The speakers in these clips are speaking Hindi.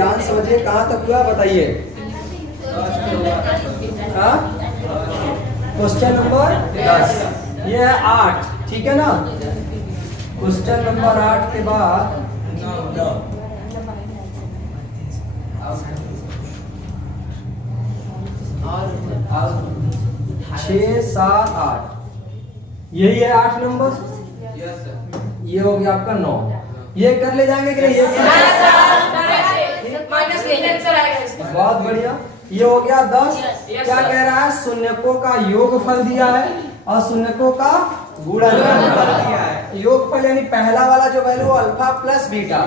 ध्यान समझिए, कहाँ तक हुआ बताइए। हाँ, क्वेश्चन नंबर 10, ये है 8, ठीक है ना। क्वेश्चन नंबर 8 के बाद 6, 7, 8, यही है 8 नंबर। ये हो गया आपका 9। ये कर ले जाएंगे कि नहीं? ये बहुत बढ़िया। ये हो गया 10। क्या कह रहा है? शून्यकों का योगफल दिया है और शून्यकों का गुणनफल दिया है। योगफल यानी पहला वाला जो वैल्यू अल्फा प्लस बीटा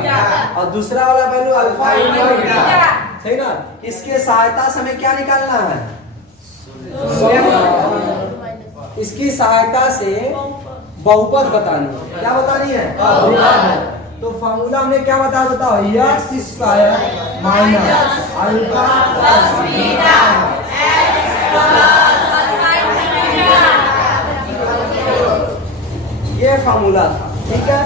और दूसरा वाला वैल्यू अल्फा इंटू बीटा, सही ना। इसके सहायता से हमें क्या निकालना है? इसकी सहायता से बहुपद बतानी है। क्या बतानी है? बहुपद। तो फॉर्मूला हमने क्या बताया बताओ? X square minus alpha plus beta ये फॉर्मूला था, ठीक है।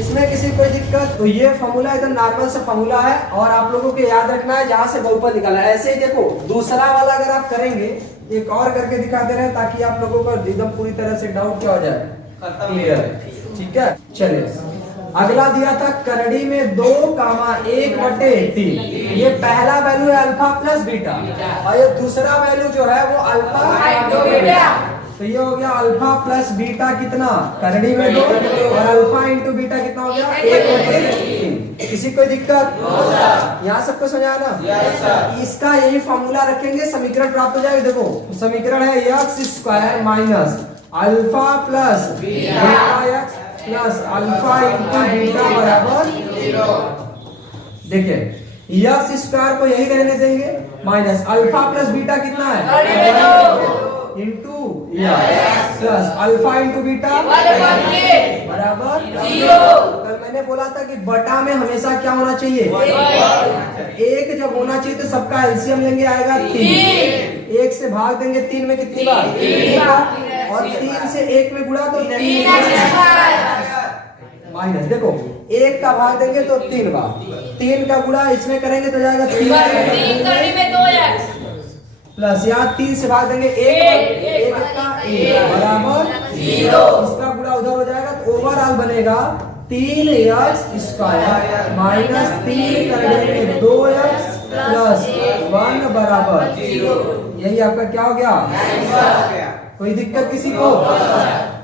इसमें किसी कोई दिक्कत? तो ये फॉर्मूला एकदम नॉर्मल सा फॉर्मूला है और आप लोगों को याद रखना है जहां से बहुपद निकाला है। ऐसे ही देखो दूसरा वाला अगर आप करेंगे, एक और करके दिखा दे रहे हैं ताकि आप लोगों को एकदम पूरी तरह से डाउट क्या हो जाए, क्लियर, ठीक है। चलिए अगला दिया था करड़ी में 2,1/3। ये पहला वैल्यू है अल्फा प्लस बीटा और ये दूसरा वैल्यू जो है वो अल्फा इंटू बीटा। तो ये हो गया अल्फा प्लस बीटा कितना? करड़ी में 2 और अल्फा इंटू बीटा कितना हो गया? 1/3। किसी कोई दिक्कत? यहाँ सबको समझा ना? इसका यही फॉर्मूला रखेंगे, समीकरण प्राप्त हो जाएगा। देखो समीकरण है x square minus alpha plus beta x plus alpha into beta बराबर 0। देखिए एक्स स्क्वायर को यही रहने देंगे माइनस अल्फा प्लस बीटा कितना है? Into plus alpha into beta बराबर 0। कल मैंने बोला था कि बटा में हमेशा क्या होना चाहिए? 1 जब होना चाहिए तो सबका एलसीएम लेंगे, आएगा 3। 1 से भाग देंगे 3 में कितनी बार? 3 बार। और 3 से 1 में गुणा तो 3 माइनस, देखो 1 का भाग देंगे तो 3 बार, 3 का गुणा इसमें करेंगे तो जाएगा 3 प्लस यहाँ 3 से भाग देंगे 1 बराबर 0। इसका गुणा उधर हो जाएगा तो ओवरऑल बनेगा 3x स्क्वायर माइनस 3 करने में 2x प्लस 1 बराबर 0। यही आपका क्या हो गया? कोई दिक्कत किसी को?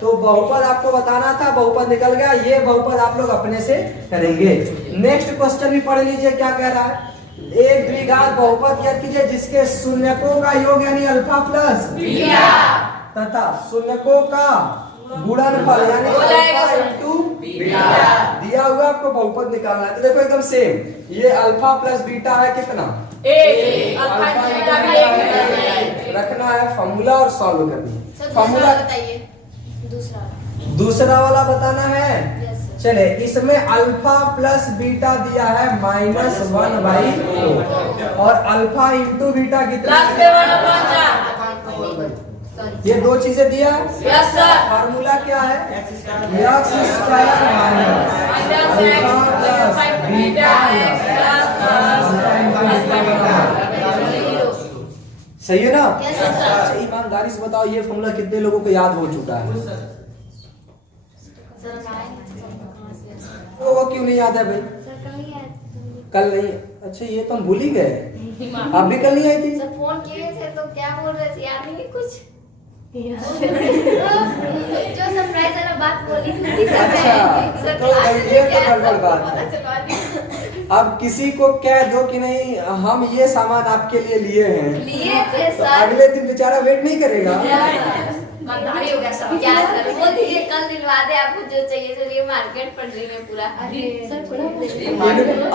तो बहुपद आपको बताना था, बहुपद निकल गया। ये बहुपद आप लोग अपने से करेंगे। नेक्स्ट क्वेश्चन भी पढ़ लीजिए क्या कह रहा है। एक द्विघात बहुपद ज्ञात कीजिए जिसके शून्यकों का योग यानी अल्फा प्लस बीटा तथा शून्यकों का गुणनफल यानी अल्फा इंटू बीटा दिया हुआ आपको बहुपद निकालना है। तो देखो एकदम सेम, ये अल्फा प्लस बीटा है कितना? 1। रखना है फॉर्मूला और सॉल्व करना। फॉर्मूला बताइए, दूसरा वाला बताना है। चले इसमें अल्फा प्लस बीटा दिया है -1/4 और अल्फा इंटू बीटा कितना? ये 2 चीजें दिया। फार्मूला क्या है? X square minus alpha plus beta सही है ना? ईमानदारी से बताओ ये फॉर्मूला कितने लोगों को याद हो चुका है? वो क्यों नहीं याद है भाई? कल नहीं? अच्छा ये तो हम भूल ही गए। आप भी कल नहीं आई थी? सर फोन किए थे तो क्या बोल रहे थे? याद नहीं कुछ? जो सरप्राइज वाला बात बोली थी। अच्छा तो ये तो गड़बड़ बात है। अब किसी को कह दो कि नहीं हम ये सामान आपके लिए लिए हैं, तो अगले दिन बेचारा वेट नहीं करेगा। ईमानदारी हो गया सब। क्या सर वो दिए कल दिलवा दे, आपको जो चाहिए चलिए मार्केट पड़ रही है पूरा। अरे सर थोड़ा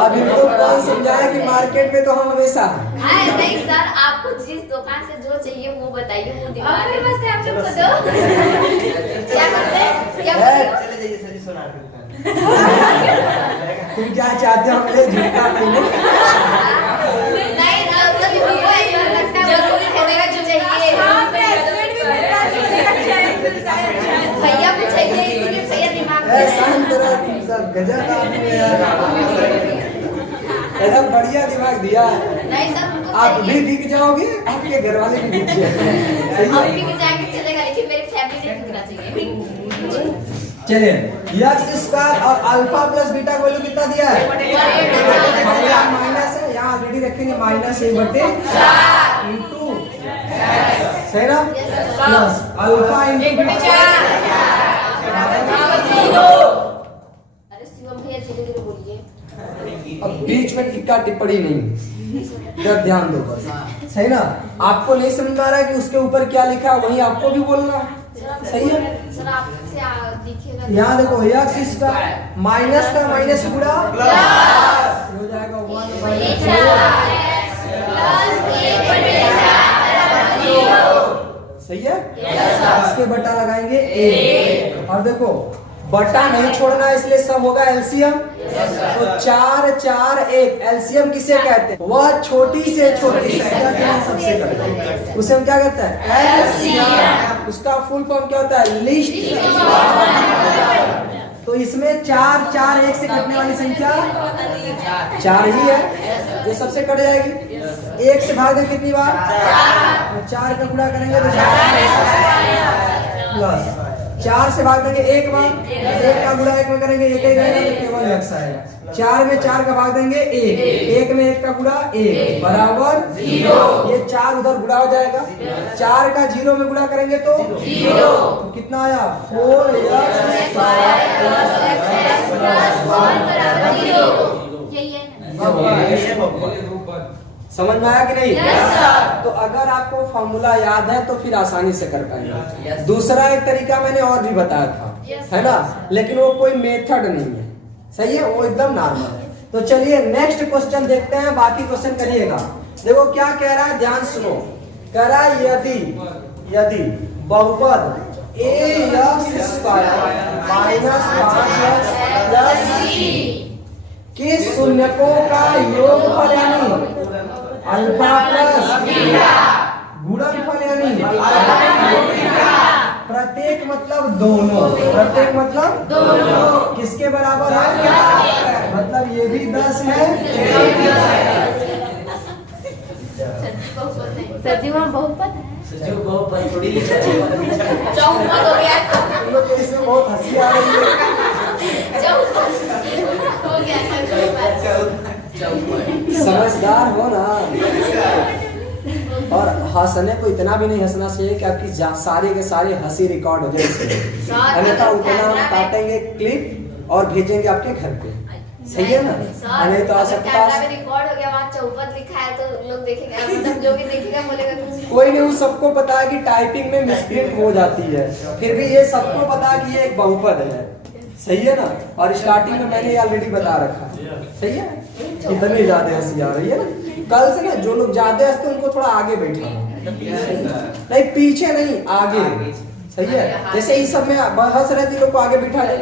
अभी तो कौन समझाया कि मार्केट में तो हम हमेशा नहीं सर, आपको जिस दुकान से जो चाहिए वो बताइए, वो दिलवा दे। बस आप लोग को दो। क्या करते हैं? क्या चले जाइए सर जी सोनार की दुकान। तुम क्या चाहते हो? हम ले झूठा नहीं भैया को चाहिए इसीलिए भैया दिमाग में गजब एकदम बढ़िया बढ़िया दिमाग दिया है। नहीं सर उनको आप भी चाहिए। बिक जाओगे, आपके घर वाले भी बिक जाएंगे। आप भी जाके चलेगा लेकिन मेरी फैमिली नहीं बिकना चाहिए। चलिए यक्स स्क्वायर और अल्फा प्लस बीटा का वैल्यू कितना दिया है? माइनस है, यहाँ ऑलरेडी रखेंगे -1/4 इंटू सही ना, प्लस अल्फा इंटू बीटा। अरे शिवम भैया धीरे धीरे बोलिए। अब बीच में टिक्का टिप्पणी नहीं, जरा ध्यान दो बस, सही ना। आपको नहीं समझ आ रहा है कि उसके ऊपर क्या लिखा है वही आपको भी बोलना है, सही है। सर आपसे दिखेगा। यहाँ देखो यक्स स्क्वायर माइनस का माइनस गुणा प्लस हो जाएगा 1/4। सही है, इसके बटा लगाएंगे 1 और देखो बटा नहीं छोड़ना है इसलिए सब होगा एलसीएम। तो 4 4 1 एलसीएम किसे कहते हैं? वह छोटी से छोटी संख्या जो हम सबसे करते हैं उसे हम क्या कहते हैं? एलसीएम। उसका फुल फॉर्म क्या होता है? लीस्ट। तो इसमें 4 4 1 से कटने वाली संख्या 4 ही है जो सबसे कट जाएगी। 1 से भाग दें कितनी बार? 4 का गुणा करेंगे तो 4 प्लस 4 से भाग देंगे 1 बार, 1 का गुणा 1 में करेंगे 1 ही रहेगा तो केवल यक्स आएगा। 4 में 4 का भाग देंगे 1, 1 में 1 का गुणा 1 बराबर 0। ये 4 उधर गुणा हो जाएगा, 4 का 0 में गुणा करेंगे तो 0। तो कितना आया? 4x समझ में आया कि नहीं? तो अगर आपको फॉर्मूला याद है तो फिर आसानी से कर पाएंगे। दूसरा एक तरीका मैंने और भी बताया था, है ना, लेकिन वो कोई मेथड नहीं है, सही है, वो एकदम नॉर्मल है। तो चलिए नेक्स्ट क्वेश्चन देखते हैं, बाकी क्वेश्चन करिएगा। देखो क्या कह रहा है, ध्यान सुनो। कह रहा है यदि बहुपद ax² माइनस 5x प्लस के शून्यकों का योगफल यानी अल्फा प्लस गुणनफल यानी प्रत्येक मतलब दोनों, प्रत्येक मतलब दोनों किसके बराबर है? मतलब ये भी 10 है। सजीव बहुपद है। जो बहुत थोड़ी चौपद हो गया। तुम लोग को इसमें बहुत हंसी आ रही है। चौपद हो गया। समझदार हो ना। और हंसने को इतना भी नहीं हंसना चाहिए कि आपकी सारे के सारे हंसी रिकॉर्ड हो जाए इसमें। अन्यथा उतना हम काटेंगे क्लिप और भेजेंगे आपके घर पे, सही है ना। नहीं तो आवश्यकता कैमरा में रिकॉर्ड हो गया, वहाँ चौपद लिखा है तो लोग देखेंगे, मतलब जो भी देखेगा बोलेगा कोई नहीं, उस सबको पता है कि टाइपिंग में मिसप्रिंट हो जाती है, फिर भी ये सबको पता है कि ये एक बहुपद है, सही है ना। और स्टार्टिंग में मैंने ऑलरेडी बता रखा, सही है। इतनी ज्यादा हंसी आ रही है ना, कल से ना जो लोग ज्यादा हंसते उनको थोड़ा आगे बैठा, नहीं पीछे नहीं आगे, सही है। जैसे इस सब में हंस रहे थे लोग को आगे बिठा ले,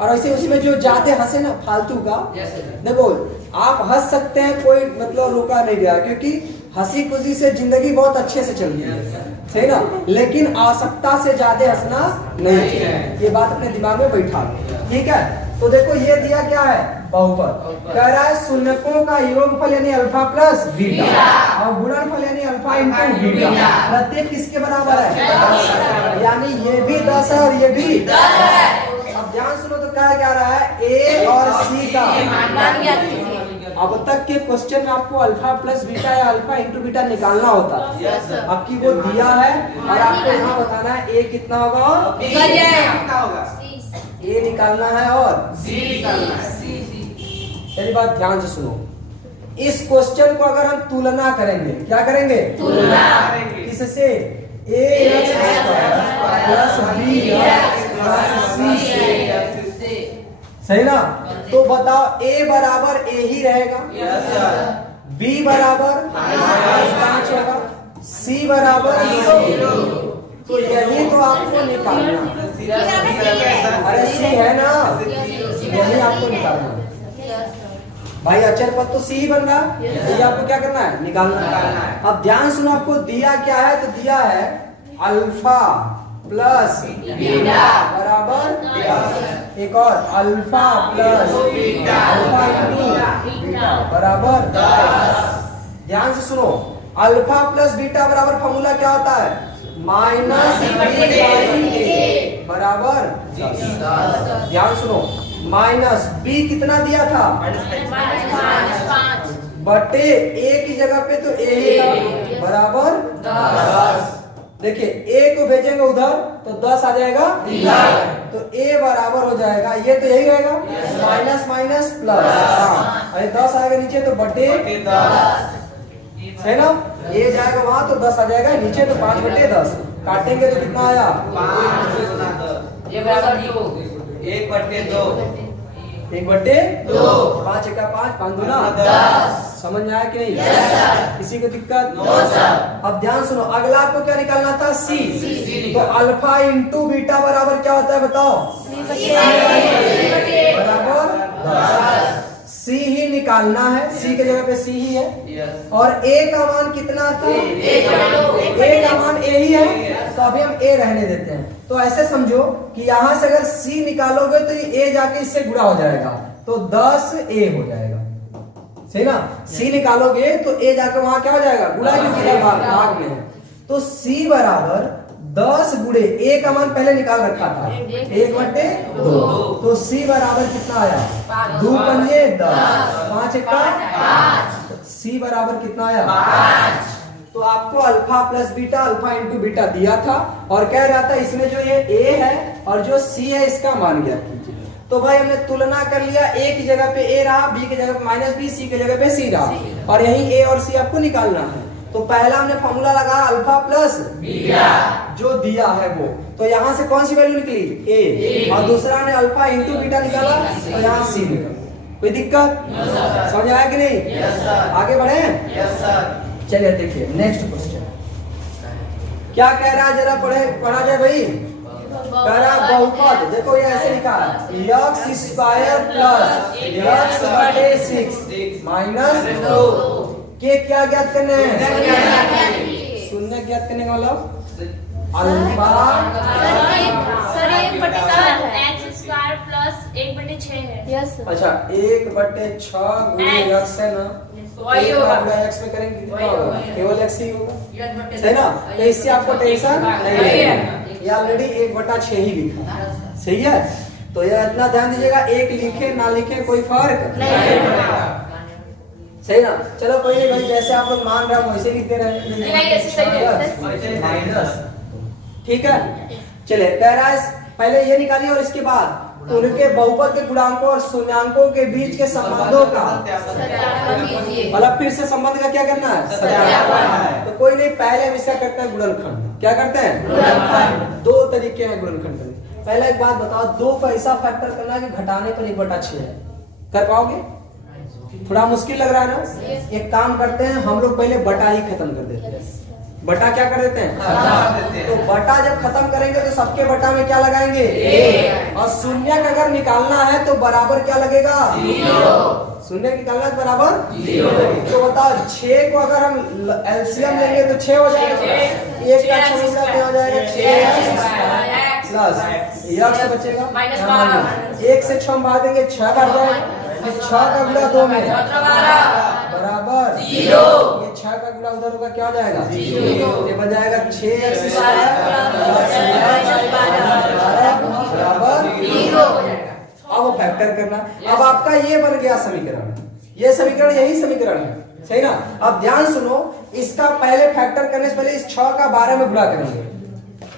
और वैसे उसमें जो ज्यादा हंसे ना फालतू का, देखो आप हंस सकते हैं, कोई मतलब रोका नहीं गया, क्योंकि हंसी खुशी से जिंदगी बहुत अच्छे से चलती है, सही ना। लेकिन आवश्यकता से ज्यादा हंसना नहीं चाहिए, ये बात अपने दिमाग में बैठा, ठीक है। तो देखो ये दिया क्या है? बहुपद। कह रहा है शून्यकों का योगफल यानी अल्फा प्लस बीटा और गुणनफल यानी अल्फा इंटू बीटा प्रत्येक किसके बराबर है? यानी ये भी 10 है और ये भी 10 है। अब ध्यान सुनो, तो क्या कह रहा है? ए और सी का अब तक के क्वेश्चन में आपको अल्फा प्लस बीटा या अल्फा इंटू बीटा निकालना होता है, आपकी वो दिया है और आपको यहाँ बताना है ए कितना होगा और ए निकालना है और सी निकालना है। पहली बात ध्यान से सुनो, इस क्वेश्चन को अगर हम तुलना करेंगे, क्या करेंगे? तुलना किससे? ए प्लस बी प्लस सी, सही ना। तो बताओ ए बराबर ए ही रहेगा, बी बराबर 5 होगा, सी बराबर 0। तो यही तो आपको निकालना, अरे सी है ना, यही आपको निकालना भाई। अचर पद तो सी ही बन रहा, ये आपको क्या करना है? निकालना है। अब ध्यान सुनो, आपको दिया क्या है? तो दिया है अल्फा प्लस बीटा बराबर 10। एक और alpha plus alpha into beta बराबर 10। ध्यान से सुनो, अल्फा प्लस बीटा बराबर फॉर्मूला क्या होता है? माइनस बराबर 10। ध्यान सुनो, माइनस बी कितना दिया था? बटे ए की जगह पे तो ए ही था बराबर 10। देखिए ए को भेजेंगे उधर तो 10 आ जाएगा इधर, तो ए बराबर हो जाएगा, ये तो यही रहेगा माइनस माइनस प्लस। अरे 10 आएगा नीचे तो बटे 10 है ना, ए जाएगा वहां तो 10 आ जाएगा नीचे, तो 5 बटे 10 काटेंगे तो कितना आया? 1 बटे 2 1 बटे 2 5 एका 5 5 दूना 10। समझ में आया कि नहीं? किसी को दिक्कत? No sir. अब ध्यान सुनो, अगला आपको क्या निकालना था? सी। तो अल्फा इंटू बीटा बराबर क्या होता है बताओ? बराबर 10। सी ही निकालना है, सी की जगह पे सी ही है। और ए का मान कितना था? ए का मान ए ही है, तो अभी हम ए रहने देते हैं। तो ऐसे समझो कि यहां से अगर सी निकालोगे तो ए जाके इससे गुणा हो जाएगा, तो 10 ए हो जाएगा, सही ना? सी निकालोगे तो ए जाके वहां क्या हो जाएगा? गुणा, क्योंकि भाग में है। तो सी बराबर 10 गुणे ए का मान पहले निकाल रखा था 1 बटे 2, तो सी बराबर कितना आया? 2 पंजे 10 5 एका 5। सी बराबर कितना आया? 5। तो आपको alpha plus beta, alpha into beta दिया था और कह रहा था इसमें जो ये ए है और जो सी है इसका मान ज्ञात कीजिए। तो भाई हमने तुलना कर लिया, ए की जगह पे ए रहा, बी की जगह पे माइनस बी, सी की जगह पे सी रहा, और यही ए और सी आपको निकालना है। तो पहला हमने फॉर्मूला लगाया अल्फा प्लस बीटा, जो दिया है वो, तो यहाँ से कौन सी वैल्यू निकली? ए। और दूसरा ने अल्फा इंटू बीटा निकाला, तो यहाँ सी निकला। कोई दिक्कत? समझ आया कि नहीं? आगे बढ़े? चलिए देखिए नेक्स्ट क्वेश्चन क्या कह रहा है, जरा पढ़ा जाए भाई। कह रहा बहुपद, देखो ये ऐसे लिखा है x स्क्वायर प्लस x बटे 6 माइनस 2 के क्या ज्ञात करने हैं? शून्य ज्ञात करने का मतलब अल्फा सर 1/4 प्लस 1/6 है। यस अच्छा 1/6 गुणे x है ना, वही होगा। x में करेंगे कितना होगा? केवल x ही होगा, सही ना? तो इससे आपको टेंशन नहीं है, ये ऑलरेडी 1/6 ही लिखा, सही है? तो ये इतना ध्यान दीजिएगा, एक लिखे ना लिखे कोई फर्क नहीं पड़ेगा, सही ना? चलो कोई नहीं भाई, जैसे आप लोग मान रहे हो वैसे लिखते रहे, ठीक है? चले कह रहा है पहले ये निकालिए और इसके बाद उनके बहुपद के गुणांकों और शून्यांकों के बीच के संबंधों का मतलब फिर से संबंध का क्या करना है? सत्यापन। तो कोई नहीं, पहले हम इसका करते हैं गुणनखंड। क्या करते हैं? गुणनखंड। 2 तरीके हैं गुणनखंड करने। पहला एक बात बताओ, 2 को ऐसा फैक्टर करना है कि घटाने पर 1/6 है, कर पाओगे? थोड़ा मुश्किल लग रहा है ना? एक काम करते हैं हम लोग, पहले बटा ही खत्म कर देते हैं। बटा क्या कर देते हैं? तो बटा जब खत्म करेंगे तो सबके बटा में क्या लगाएंगे? और शून्य का अगर निकालना है तो बराबर क्या लगेगा? 0। शून्य निकालना है बराबर 0। तो बताओ 6 को अगर हम एलसीएम लेंगे तो 6 हो जाएगा, 1 का 6 क्या हो जाएगा? 6 प्लस x बचेगा माइनस 1 से 6 भाग देंगे 6 बढ़ जाएगा, 6 का गुणा 2 में बराबर 0। ये 6 का गुणा उधर होगा, क्या हो जाएगा? 0। ये बन जाएगा 6x बराबर 0। अब फैक्टर करना, अब आपका ये बन गया समीकरण, ये समीकरण यही समीकरण है, सही ना? अब ध्यान सुनो, इसका पहले फैक्टर करने से पहले इस 6 का 12 में गुणा करेंगे।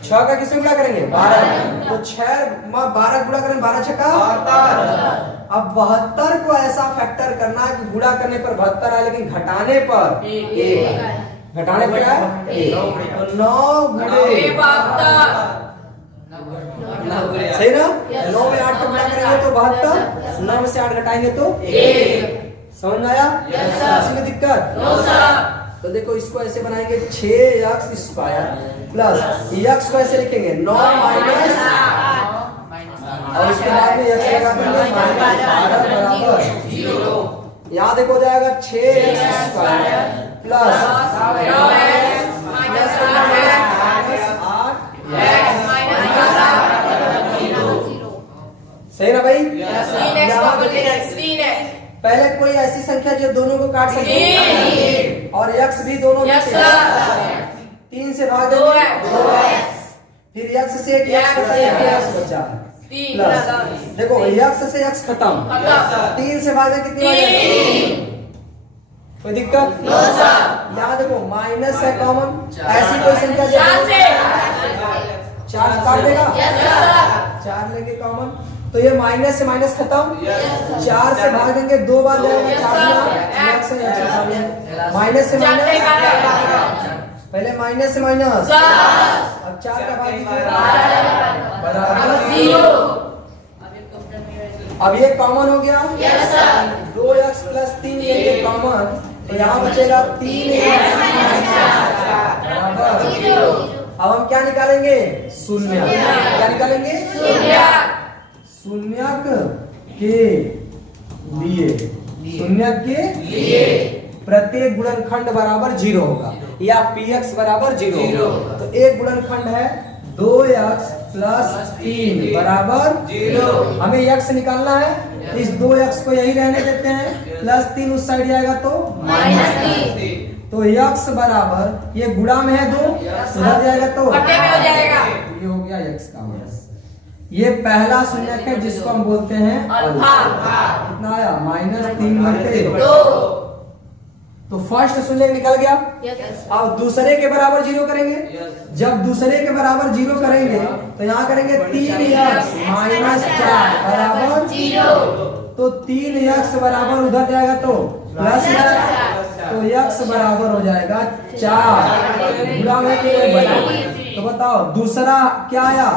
6 का किसमें गुणा करेंगे? 12। तो 6 12 गुणा करेंगे, 12 छक्का 72। अब 72 को ऐसा फैक्टर करना है कि गुणा करने पर 72 है, लेकिन घटाने पर 1। घटाने पर क्या है? 9 गुणे, सही ना? 9 में 8 को गुणा करेंगे तो 72, 9 में से 8 घटाएंगे तो 1। समझ में आया? किसी में दिक्कत? तो देखो इसको ऐसे बनाएंगे 6x स्क्वायर प्लस x को ऐसे लिखेंगे 9 माइनस, और उसके बाद में x लगा देंगे बराबर 0। यहाँ देखो हो जाएगा 6x स्क्वायर प्लस 8 0। सही ना भाई? Yes, पहले कोई ऐसी संख्या जो दोनों को काट सके और यक्स भी दोनों में से 3 से भाग देंगे 2x, फिर यक्स से एक यक्स बचा प्लस देखो यक्स से यक्स खत्म 3 से भाग दें कितनी बार? कोई दिक्कत? यहाँ देखो माइनस है कॉमन, ऐसी कोई संख्या जो 4 काट देगा 4 लेके कॉमन, तो ये माइनस से माइनस खत्म 4 से भाग देंगे 2 बार जाएगा 4 माइनस से माइनस पहले माइनस से माइनस अब 4 का भाग बराबर 0। अब ये कॉमन हो गया 2x प्लस 3 ये कॉमन, तो यहाँ बचेगा 3x बराबर 0। अब हम क्या निकालेंगे? शून्य। क्या निकालेंगे? शून्यक के लिए शून्यक के लिए प्रत्येक गुणनखंड बराबर 0 होगा या px बराबर 0 होगा। तो एक गुणनखंड है 2x प्लस 3 बराबर 0। हमें x निकालना है, इस 2x को यही रहने देते हैं, प्लस 3 उस साइड जाएगा तो -3, तो x बराबर ये गुणा में है 2 उधर जाएगा तो ये हो गया x का मान। ये पहला शून्यक है जिसको हम बोलते हैं अल्फा। कितना आया? -3/2। तो फर्स्ट शून्यक निकल गया। अब दूसरे के बराबर 0 करेंगे। जब दूसरे के बराबर 0 करेंगे तो यहाँ करेंगे 3x -4 बराबर 0। तो 3x बराबर उधर जाएगा तो प्लस, तो x बराबर हो जाएगा 4 गुणा में तो बताओ दूसरा क्या आया?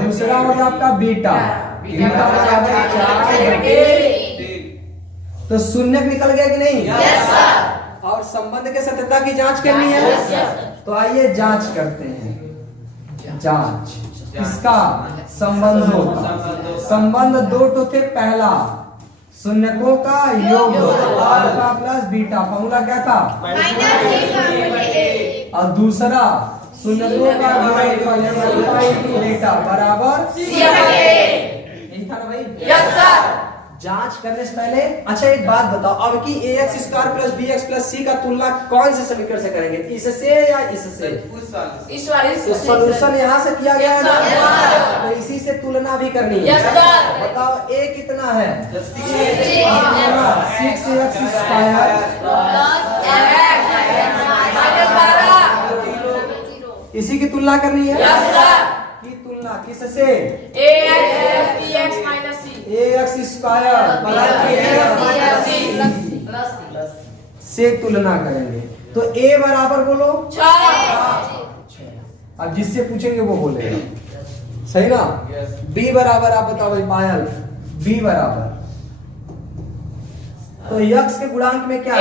दूसरा हो गया आपका बीटा बराबर 4/3। तो शून्यक निकल गया कि नहीं? और संबंध के सत्यता की जांच करनी है तो आइए जांच करते हैं। जांच इसका संबंधों का संबंध 2 तो थे। पहला शून्यकों का योग अल्फा प्लस बीटा, फॉर्मूला क्या था? और दूसरा शून्यकों का योग बीटा बराबर यही था ना भाई? जांच करने से पहले अच्छा एक बात बताओ, अब की ax² plus bx plus c का तुलना कौन से समीकरण से करेंगे? इससे या इससे? तो सॉल्यूशन यहाँ से किया गया है ना, तो इसी से तुलना भी करनी है। बताओ a कितना है? 6x²। इसी की तुलना करनी है। की तुलना किससे? ax² से तुलना करेंगे तो a बराबर बोलो 6। अब जिससे पूछेंगे वो बोलेगा, सही ना? b बराबर आप बताओ भाई पायल, b बराबर तो x के गुणांक में क्या है?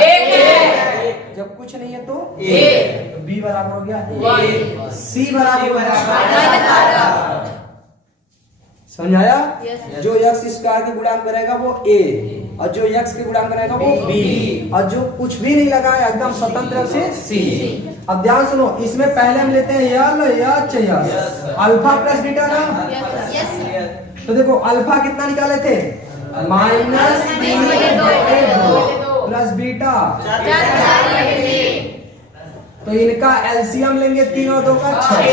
जब कुछ नहीं है तो a, तो b बराबर हो गया c बराबर समझ आया? जो x² के गुणांक बनेगा वो a और जो x के गुणांक बनेगा वो b और जो कुछ भी नहीं लगा है एकदम स्वतंत्र से c। अब ध्यान सुनो, इसमें पहले हम लेते हैं अल्फा प्लस बीटा ना। तो देखो अल्फा कितना निकाले थे? -3/2 प्लस बीटा, तो इनका एलसीएम लेंगे 3 और 2 का 6।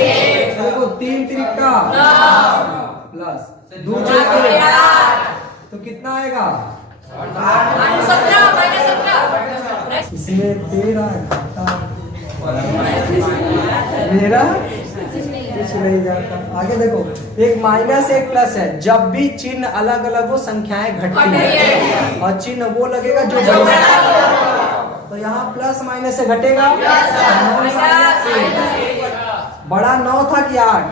देखो 3 त्रिका प्लस 2 तो कितना आएगा? इसमें 13 मेरा कुछ नहीं जाता। आगे देखो एक माइनस एक प्लस है, जब भी चिन्ह अलग अलग हो संख्याएं घटती है और चिन्ह वो लगेगा जो तो यहाँ प्लस माइनस से घटेगा। बड़ा 9 था कि 8?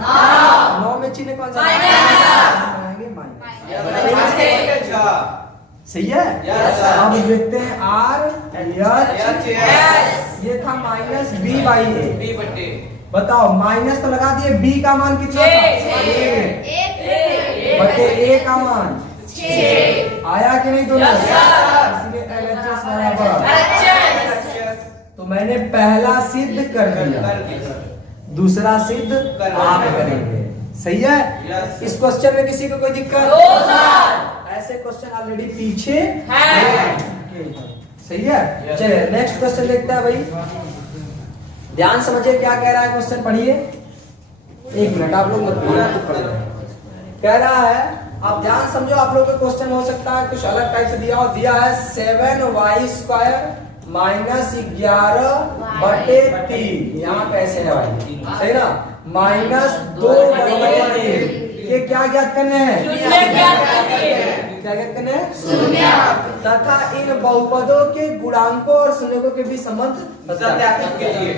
9 में चिन्ह कौन सा? सही है। अब देखते हैं ये था -b/a। बताओ माइनस तो लगा दिए, b का मान कितना था? बटे a का मान 6 आया कि नहीं दोनों? इसलिए LHS बराबर। तो मैंने पहला सिद्ध कर दिया, दूसरा सिद्ध आप करेंगे। सही है? Yes. इस क्वेश्चन में किसी को कोई दिक्कत? No sir. ऐसे क्वेश्चन ऑलरेडी पीछे है। सही है? Yes. चलिए नेक्स्ट क्वेश्चन देखते हैं भाई। ध्यान समझिए क्या कह रहा है क्वेश्चन, पढ़िए। एक मिनट आप लोग मत बोलिए। कह रहा है, आप ध्यान समझो, आप लोग का क्वेश्चन हो सकता है कुछ अलग टाइप से दिया हो। दिया है 7y² माइनस 11/3। यहाँ कैसे है भाई? सही ना? माइनस 2/3। ये क्या ज्ञात करने हैं? क्या ज्ञात करने हैं? शून्य। तथा इन बहुपदों के गुणांकों और शून्यकों के बीच संबंध सत्यापित कीजिए।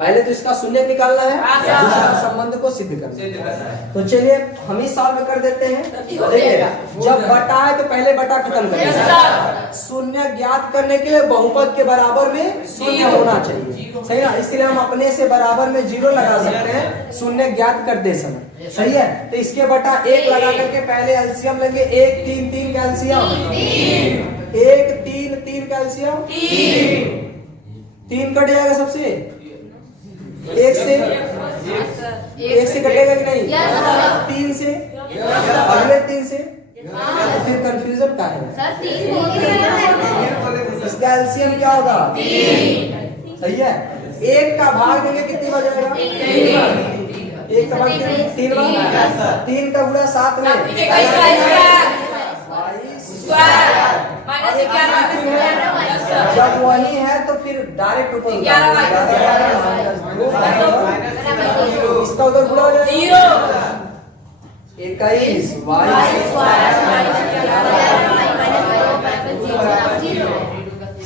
पहले तो इसका शून्य निकालना है, अच्छा। दूसरा संबंध को सिद्ध करना सिद्ध करना है। तो चलिए हम ही सॉल्व कर देते हैं। देखिए जब बटा है तो पहले बटा खत्म Yes, करेंगे। sir. शून्य ज्ञात करने के लिए बहुपद के बराबर में शून्य होना चाहिए, सही ना? इसलिए हम अपने से बराबर में 0 लगा सकते हैं शून्य ज्ञात करते समय, सही है? तो इसके बटा 1 लगा करके पहले एलसीएम लेंगे। 1 3 3 का एलसीएम 1 3 3 का एलसीएम 3 कट जाएगा सबसे, 1 से कटेगा कि नहीं? Yes, sir. 3 से, अगले 3 से, फिर कंफ्यूजन का है। सर 3 हो गया। इसका एलसीएम क्या होगा? 3। सही है? 1 का भाग देंगे कितनी बार जाएगा? 1 का भाग 3 बार। 3 का गुणा 7 में 22। जब वही है तो फिर डायरेक्ट ऊपर 11 इसका उधर गुणा हो जाएगा 21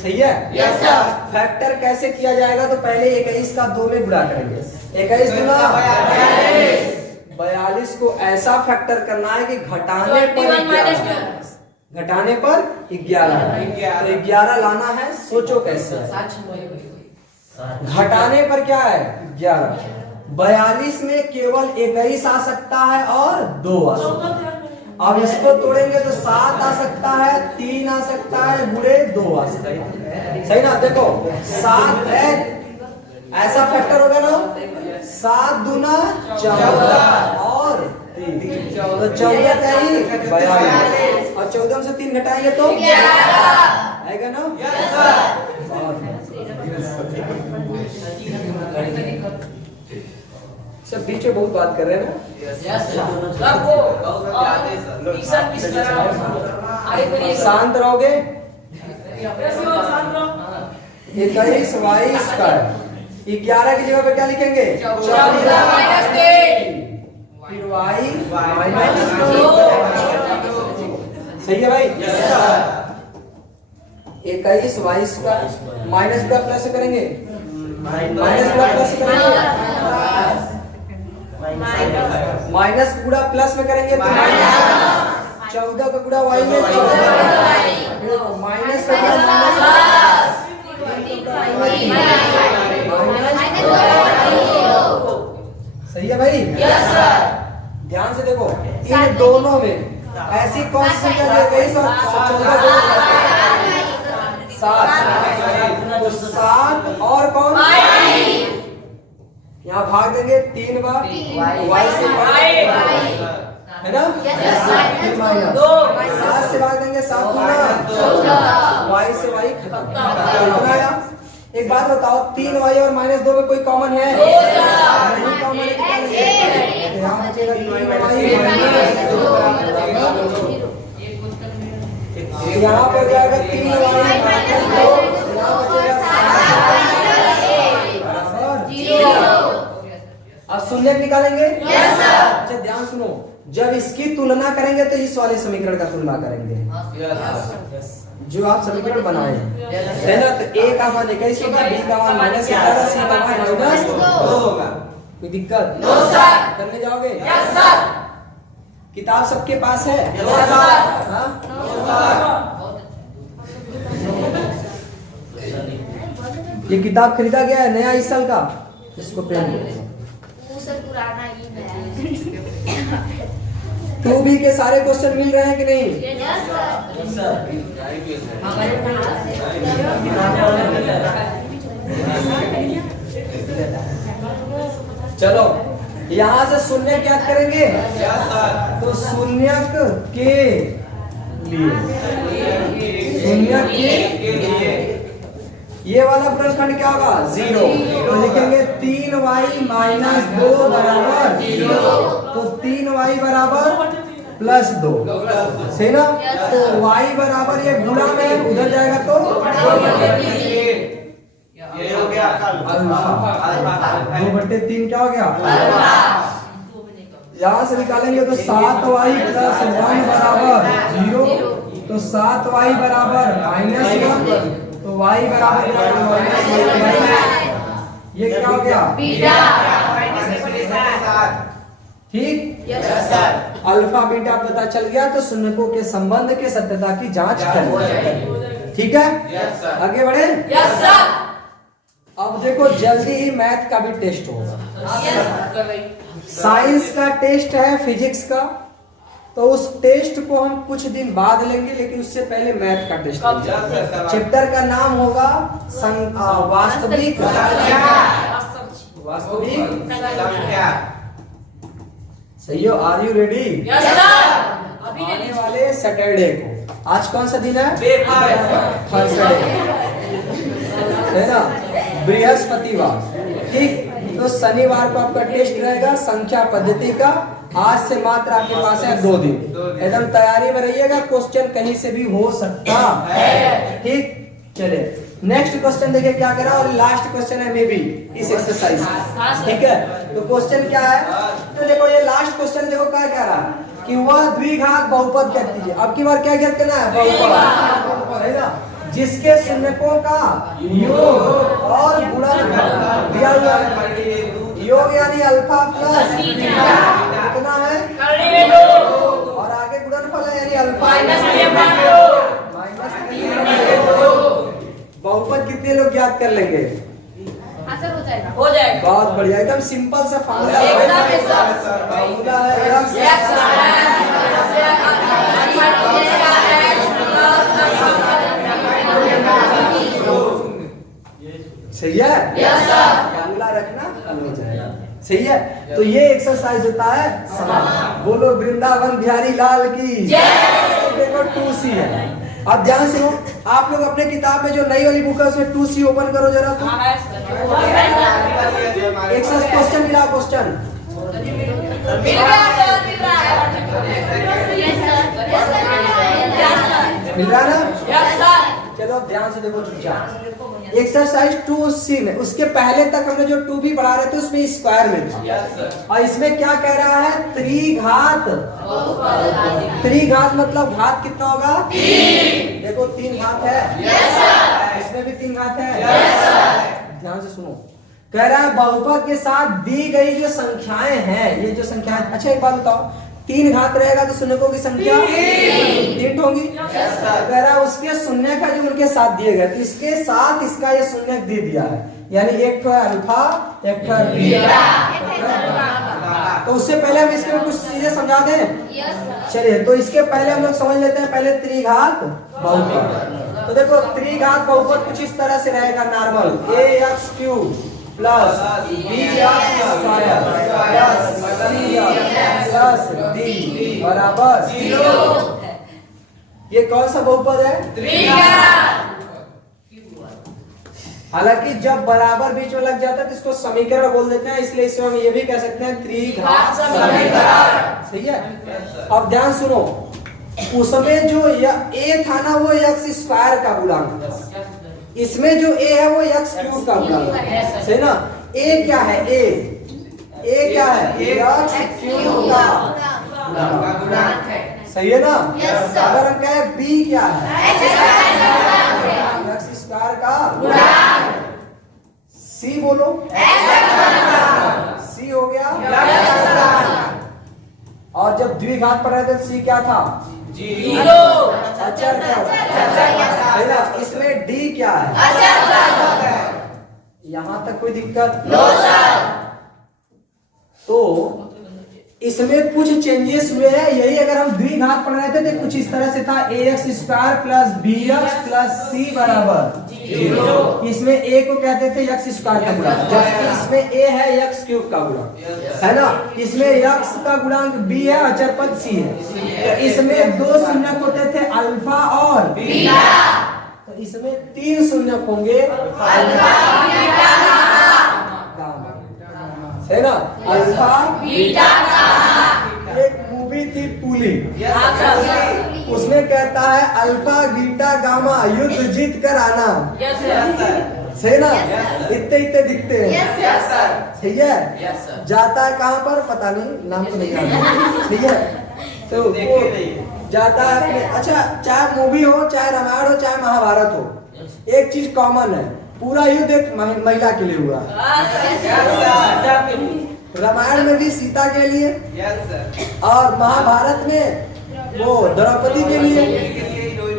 सही है? Yes, sir. फैक्टर कैसे किया जाएगा? तो पहले 21 का 2 में गुणा करेंगे। 21 गुना 42 को ऐसा फैक्टर करना है कि घटाने पर 11। तो 11 लाना है, सोचो कैसे है? घटाने पर क्या है? 11। 42 में केवल 21 आ सकता है और 2 आ सकता है। अब इसको तोड़ेंगे तो 7 आ सकता है, 3 आ सकता है, गुणे 2 आ सकता है, सही ना? देखो 7 है, ऐसा फैक्टर होगा ना, 7 दूना 14 और 3, तो 14 का ही 42 और 14 से 3 घटाएंगे तो 11 आएगा ना? सब बीच में बहुत बात कर रहे हैं ना। शांत रहोगे? 21 22 का 11 की जगह पे क्या लिखेंगे? 14 फिर y माइनस 2। सही है भाई? 21 22 का माइनस का प्लस करेंगे, माइनस का प्लस करेंगे, माइनस गुणा प्लस में करेंगे तो 14 का गुणा y में, माइनस का सही है भाई? ध्यान से देखो, इन दोनों में ऐसी कौन सी संख्या दी गई? 7 तो 7 और कौन? यहाँ भाग देंगे 3 बार y से, है ना? फिर माइनस 7 से भाग देंगे 7 गुना y से y खत्म। एक बात बताओ, 3y और -2 में कोई कॉमन है? नहीं कॉमन है। यहाँ बचेगा 3y, यहाँ पर जाएगा 3y अब शून्य निकालेंगे। अच्छा ध्यान सुनो, जब इसकी तुलना करेंगे तो इस वाले समीकरण का तुलना करेंगे जो आप समीकरण बनाए है ना। तो a का मान 21 होगा, b का मान -11, c का मान -2 होगा। कोई दिक्कत? No sir. करने जाओगे? Yes sir. किताब सबके पास है? No sir. हाँ? ये किताब खरीदा गया है नया इस साल का, इसको प्रेम करो। पुराना ही है। 2b के सारे क्वेश्चन मिल रहे हैं कि नहीं? चलो यहाँ से शून्य ज्ञात करेंगे, यस सर तो शून्यक के लिए, शून्यक के लिए ये वाला गुणनखंड क्या होगा 0, तो लिखेंगे 3y माइनस 2 बराबर 0, तो 3y बराबर प्लस 2, सही ना। तो y बराबर ये गुणा में उधर जाएगा तो ये हो गया अल्फा 2/3 क्या हो गया, यहाँ से निकालेंगे तो 7y प्लस 1 बराबर 0, तो 7y बराबर -1, तो y बराबर ये क्या हो गया ठीक। यस सर अल्फा बीटा पता चल गया, तो शून्यकों के संबंध के सत्यता की जांच करें, ठीक है। यस सर आगे बढ़े। Yes sir. अब देखो जल्दी ही मैथ का भी टेस्ट होगा, साइंस का टेस्ट है फिजिक्स का, तो उस टेस्ट को हम कुछ दिन बाद लेंगे, लेकिन उससे पहले मैथ का टेस्ट लेंगे। चैप्टर का नाम होगा वास्तविक संख्या। सही हो, are you ready. Yes sir. आने वाले सैटरडे को, आज कौन सा दिन है, थर्सडे है ना, बृहस्पतिवार, ठीक। तो शनिवार को आपका टेस्ट रहेगा संख्या पद्धति का। आज से मात्र आपके पास है 2 दिन, एकदम तैयारी में रहिएगा, क्वेश्चन कहीं से भी हो सकता है, ठीक। चलिए नेक्स्ट क्वेश्चन देखिए क्या करा, और लास्ट क्वेश्चन है मे बी इस एक्सरसाइज का, ठीक है। तो क्वेश्चन क्या है, तो देखो ये लास्ट क्वेश्चन देखो क्या कह रहा है कि वह द्विघात बहुपद ज्ञात कीजिए। अब की बार क्या ज्ञात करना है, बहुपद है ना, जिसके शून्यकों का योग और गुणनफल दिया हुआ है। योग यानी अल्फा प्लस कितना है, और आगे गुणनफल है यानी अल्फा बहुपद कितने लोग ज्ञात कर लेंगे, आंसर हो जाएगा, हो जाएगा। बहुत बढ़िया, एकदम सिंपल सा फार्मूला है, फार्मूला सही है, फार्मूला रखना हल हो जाएगा, सही है। तो ये एक्सरसाइज होता है समाप्त। बोलो वृंदावन बिहारी लाल की जय। देखो 2C है, अब ध्यान सुनो, आप लोग अपने किताब में जो नई वाली बुक है उसमें 2C ओपन करो जरा, तो एक्सरसाइज क्वेश्चन मिला, क्वेश्चन मिल रहा है ना। चलो ध्यान से देखो चुपचाप, एक्सरसाइज 2C में उसके पहले तक हमने जो 2B पढ़ा रहे थे उसमें स्क्वायर में था, और इसमें क्या कह रहा है, त्रिघात। त्रिघात मतलब घात कितना होगा, 3। देखो 3 घात है, इसमें भी 3 घात है, ध्यान से सुनो। कह रहा है बहुपद के साथ दी गई जो संख्याएं हैं, ये जो संख्याएं, अच्छा एक बात बताओ, 3 घात रहेगा तो शून्यकों की संख्या 3 होगी। कह रहा है उसके शून्य का जो उनके साथ दिए गए, तो इसके साथ इसका ये शून्य दे दिया है, यानी एक तो है अल्फा, एक तो है बीटा। तो उससे पहले हम इसके में कुछ चीजें समझा दें, चलिए। तो इसके पहले हम लोग समझ लेते हैं पहले त्रिघात बहुपद। तो देखो त्रिघात बहुपद कुछ इस तरह से रहेगा, normal ax³ plus bx² plus d बराबर 0। ये कौन सा बहुपद है, हालांकि जब बराबर बीच में लग जाता है तो इसको समीकरण बोल देते हैं, इसलिए इसमें हम ये भी कह सकते हैं त्रिघात समीकरण, सही है। अब ध्यान सुनो, उसमें जो a था ना वो x² का गुणांक, इसमें जो a है वो x³ का गुणांक, सही ना। a क्या है, a क्या है, x³ का गुणांक है, सही है ना। अगर हम कहें b क्या है, x² का गुणांक, c बोलो, c हो गया, और जब द्विघात पढ़ रहे थे c क्या था, 0। अचर क्या, इसमें d क्या है, यहाँ तक कोई दिक्कत, तो इसमें कुछ चेंजेस हुए हैं। यही अगर हम द्विघात पढ़ रहे थे तो कुछ इस तरह से था ax square plus bx plus c बराबर 0। इसमें a को कहते थे x स्क्वायर का गुणा, जबकि इसमें a है x क्यूब का गुणा, है ना। इसमें x का गुणांक b है, अचर पद c है। तो इसमें दो शून्यक होते थे अल्फा और बीटा, तो इसमें तीन शून्यक होंगे अल्फा बीटा गामा, है ना। Alpha beta gamma. एक मूवी थी पुली, उसमें कहता है अल्फा बीटा गामा युद्ध जीत कर आना, सही ना। इतने इतने दिखते हैं, सही है। जाता है कहाँ पर पता नहीं, नाम तो नहीं आता, ठीक है। तो वो जाता है अपने, अच्छा चाहे मूवी हो, चाहे रामायण हो, चाहे महाभारत हो, एक चीज कॉमन है, पूरा युद्ध एक महिला के लिए हुआ। रामायण में भी सीता के लिए, और महाभारत में वो द्रौपदी के लिए,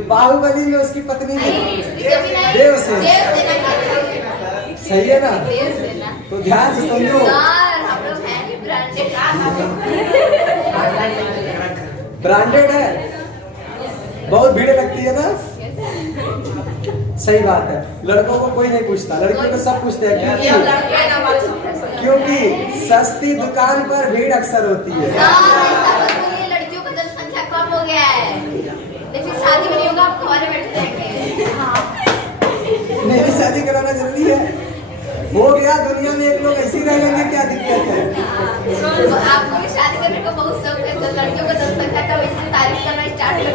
बाहुबली में उसकी पत्नी के देवसेना, सही है ना। तो ध्यान से समझो, ब्रांडेड है, बहुत भीड़ लगती है ना, सही बात है। लड़कों को कोई नहीं पूछता, लड़कियों को सब पूछते हैं, क्योंकि सस्ती दुकान पर भीड़ अक्सर होती है। लड़कियों का जनसंख्या कम हो गया है, लेकिन शादी नहीं होगा, आप घरे बैठे रहेंगे। नहीं, शादी कराना जरूरी है, हो गया दुनिया में एक लोग ऐसे ही रह लेंगे, क्या दिक्कत है। तो आपको भी शादी करने का बहुत शौक है, तो लड़कियों का जनसंख्या का वैसे तारीफ करना स्टार्ट कर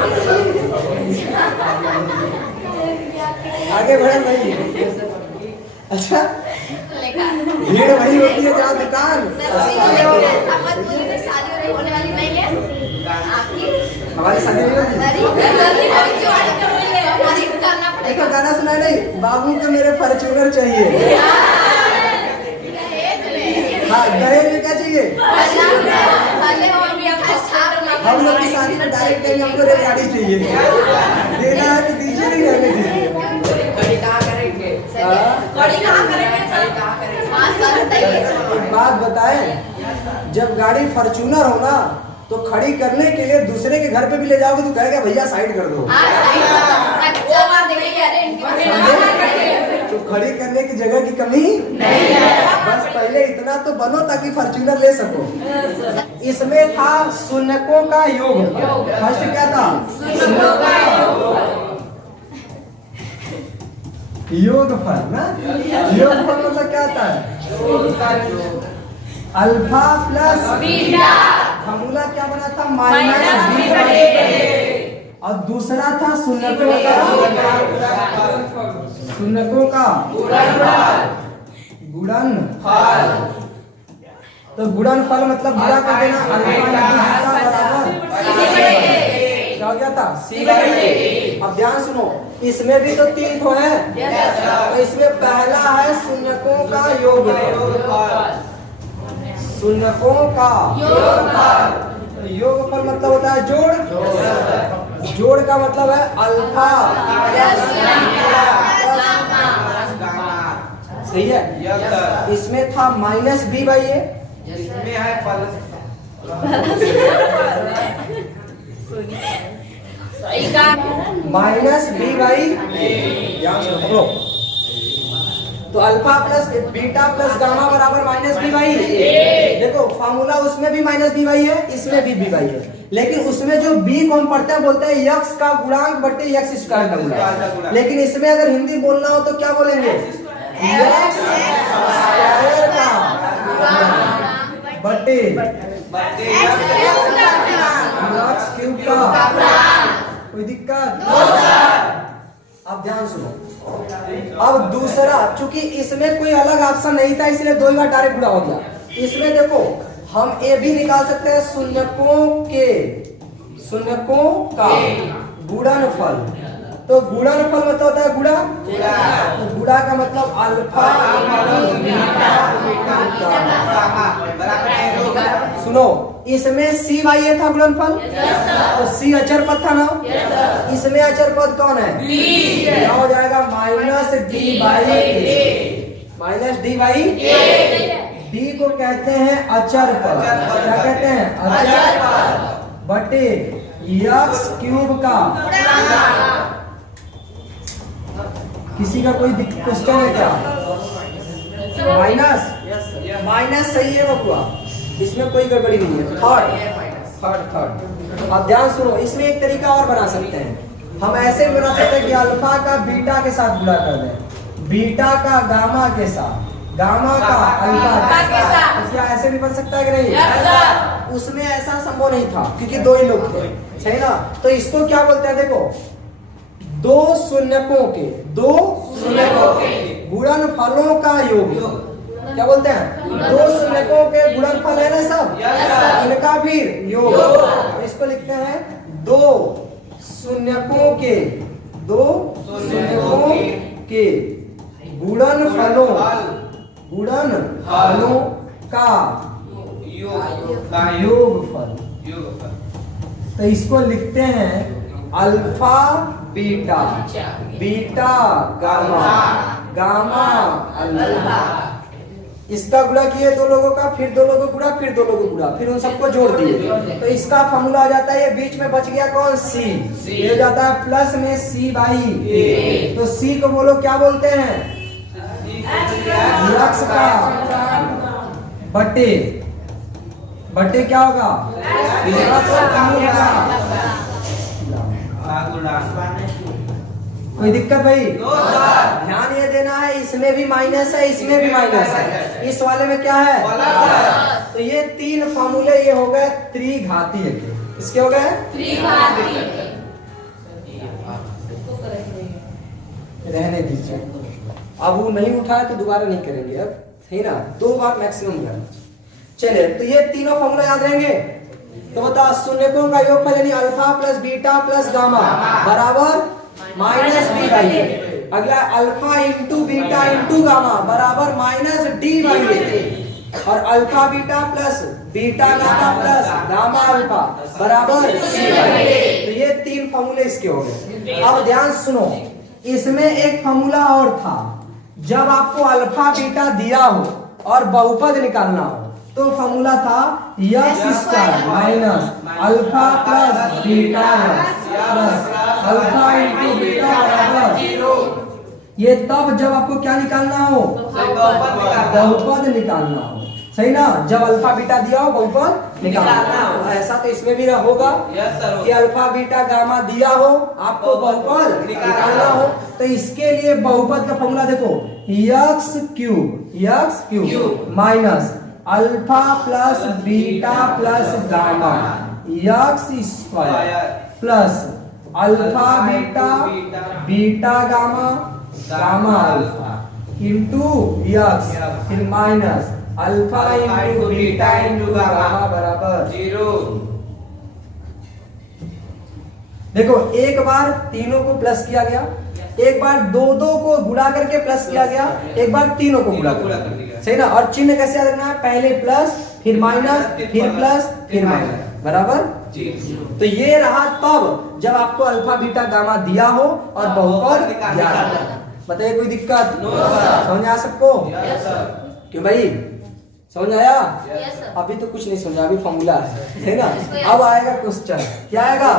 दीजिए। आगे बढ़े भाई। अच्छा, भीड़ वही होती है जहाँ दुकान। शादी होने वाली नहीं है आपकी, हमारी शादी नहीं होगी। एक गाना सुना नहीं, बाबू को मेरे फॉर्च्यूनर चाहिए। हाँ, दहेज में क्या चाहिए? हम लोग की शादी में डायरेक्ट कहेंगे हमको रेलगाड़ी चाहिए, देना है तो दीजिए, नहीं रहने दीजिए। एक बात बताएं, जब गाड़ी फॉर्च्यूनर हो ना, तो खड़ी करने के लिए दूसरे के घर पे भी ले जाओगे तो कहेगा भैया साइड कर दो, तो खड़ी करने की जगह की कमी नहीं है। बस पहले इतना तो बनो ताकि फॉर्च्यूनर ले सको। इसमें था शून्यकों का योग, फर्स्ट क्या था? योगफल ना, योगफल मतलब क्या होता है? अल्फा प्लस बीटा, फॉर्मूला क्या बना था? माइनस बी, और दूसरा था शून्यकों का गुणनफल। तो गुणनफल मतलब गुणा कर देना, अल्फा क्या हो गया था? C/A। अब ध्यान सुनो, इसमें भी तो तीन ठो है, तो इसमें पहला है शून्यकों का योगफल, शून्यकों का योगफल मतलब होता है जोड़, जोड़ का मतलब है अल्फा, सही है। इसमें था माइनस बी बाई ए, इसमें है माइनस बी बाई, तो alpha plus beta plus gamma बराबर माइनस बी बाई। देखो फॉर्मूला उसमें भी माइनस बी बाई है, इसमें भी बी बाई है, लेकिन उसमें जो बी को हम पढ़ते हैं बोलते हैं यक्स का गुणांक बटे यक्स स्क्वायर का गुणांक, लेकिन इसमें अगर हिंदी बोलना हो तो क्या बोलेंगे? यक्स स्क्वायर का बटे यक्स क्यूब का। कोई दिक्कत? अब ध्यान सुनो, अब दूसरा, चूंकि इसमें कोई अलग ऑप्शन नहीं था इसलिए दो बार डायरेक्ट गुणा हो गया। इसमें देखो हम ए भी निकाल सकते हैं, शून्यकों का गुणनफल। तो गुणनफल मतलब होता है गुणा, तो गुणा का मतलब अल्फा। सुनो, इसमें सी बाई ए था गुणनफल, तो सी अचर पद था ना, इसमें अचर पद कौन है? क्या हो जाएगा? Minus D by A, minus D by A. D को कहते हैं अचर पद। क्या कहते हैं? अचर पद बटे यक्स क्यूब का। किसी का कोई क्वेश्चन है क्या? माइनस सही है बबुआ, इसमें कोई गड़बड़ी नहीं है। थर्ड अब ध्यान सुनो, इसमें एक तरीका और बना सकते हैं। हम ऐसे भी बना सकते हैं कि अल्फा का बीटा के साथ गुणा कर दें, बीटा का गामा के साथ, गामा का अल्फा के साथ। क्या ऐसे भी बन सकता है कि नहीं? उसमें ऐसा संभव नहीं था क्योंकि दो ही लोग थे, सही ना? तो इसको क्या बोलते हैं? देखो, दो शून्यकों के गुणनफलों का योग। क्या बोलते हैं? दो शून्यकों के गुणनफल है ना सब, इनका भी योग। इसको लिखते हैं दो शून्यकों के गुणनफलों का योगफल। तो इसको लिखते हैं alpha beta, beta gamma, gamma alpha. इसका गुणा किए दो लोगों का, फिर दो लोगों गुणा, फिर दो लोगों गुणा, फिर उन सबको जोड़ दिए। तो इसका फॉर्मूला आ जाता है, ये बीच में बच गया कौन? सी। ये हो जाता है प्लस में सी बाई ए। तो सी को बोलो क्या बोलते हैं? यक्स का बटे क्या होगा? कोई दिक्कत भाई? ध्यान ये देना है, इसमें भी माइनस है, इसमें भी माइनस है, इस वाले में क्या है? तो ये तीन फॉर्मूले ये हो गए त्रिघातीय के। किसके हो गए? रहने दीजिए, अब वो नहीं उठाए तो दोबारा नहीं करेंगे अब, सही ना? 2 बार मैक्सिमम करना। चलिए, तो ये तीनों फॉर्मूला याद रहेंगे। तो बता, शून्यकों का योगफल यानी alpha plus beta plus gamma बराबर माइनस बी बाई ए। अगला alpha into beta into gamma बराबर माइनस डी बाई ए। और alpha beta plus beta gamma plus gamma alpha बराबर सी बाई ए। तो ये तीन फॉर्मूले इसके हो गए। अब ध्यान सुनो, इसमें एक फॉर्मूला और था, जब आपको अल्फा बीटा दिया हो और बहुपद निकालना हो तो फॉर्मूला था x square minus alpha plus beta plus alpha into beta बराबर 0। ये तब जब आपको क्या निकालना हो? बहुपद निकालना हो, सही ना? जब अल्फा बीटा दिया हो बहुपद निकालना हो। ऐसा तो इसमें भी होगा कि अल्फा बीटा गामा दिया हो, आपको बहुपद निकालना हो। तो इसके लिए बहुपद का फॉर्मूला देखो, x cube minus alpha plus beta plus gamma x square plus alpha beta beta gamma gamma alpha into x, फिर minus alpha into beta into gamma बराबर 0। देखो, एक बार तीनों को प्लस किया गया, एक बार दो को गुणा करके प्लस किया गया, एक बार तीनों को गुणा कर दिया, सही ना? और चिन्ह कैसे याद रखना है? पहले प्लस, फिर माइनस, फिर प्लस, फिर माइनस बराबर। तो ये रहा तब जब आपको अल्फा बीटा गामा दिया हो और बहुपद दिया हो। बताइए, कोई दिक्कत? समझ आ सबको? क्यों भाई, समझ आया? अभी तो कुछ नहीं समझा, अभी फॉर्मूला है ना? अब आएगा क्वेश्चन। क्या आएगा?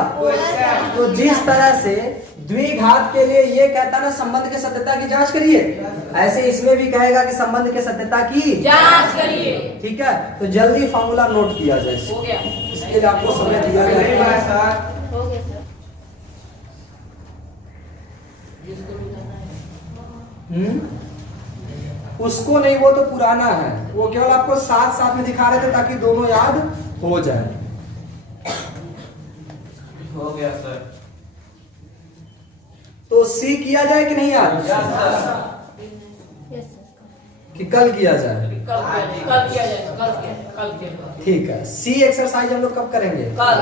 तो जिस तरह से द्विघात के लिए ये कहता ना संबंध के सत्यता की जांच करिए, ऐसे इसमें भी कहेगा कि संबंध के सत्यता की जांच करिए। ठीक है, तो जल्दी फॉर्मूला नोट किया जाए। हो गया, इसके लिए आपको समय दिया गया। उसको नहीं, वो तो पुराना है, वो केवल आपको साथ में दिखा रहे थे ताकि दोनों याद हो जाए। हो गया सर। तो सी किया जाए कि नहीं याद? कि कल किया जाए? कल किया जाए, कल किया। ठीक है, सी एक्सरसाइज हम लोग कब करेंगे? कल।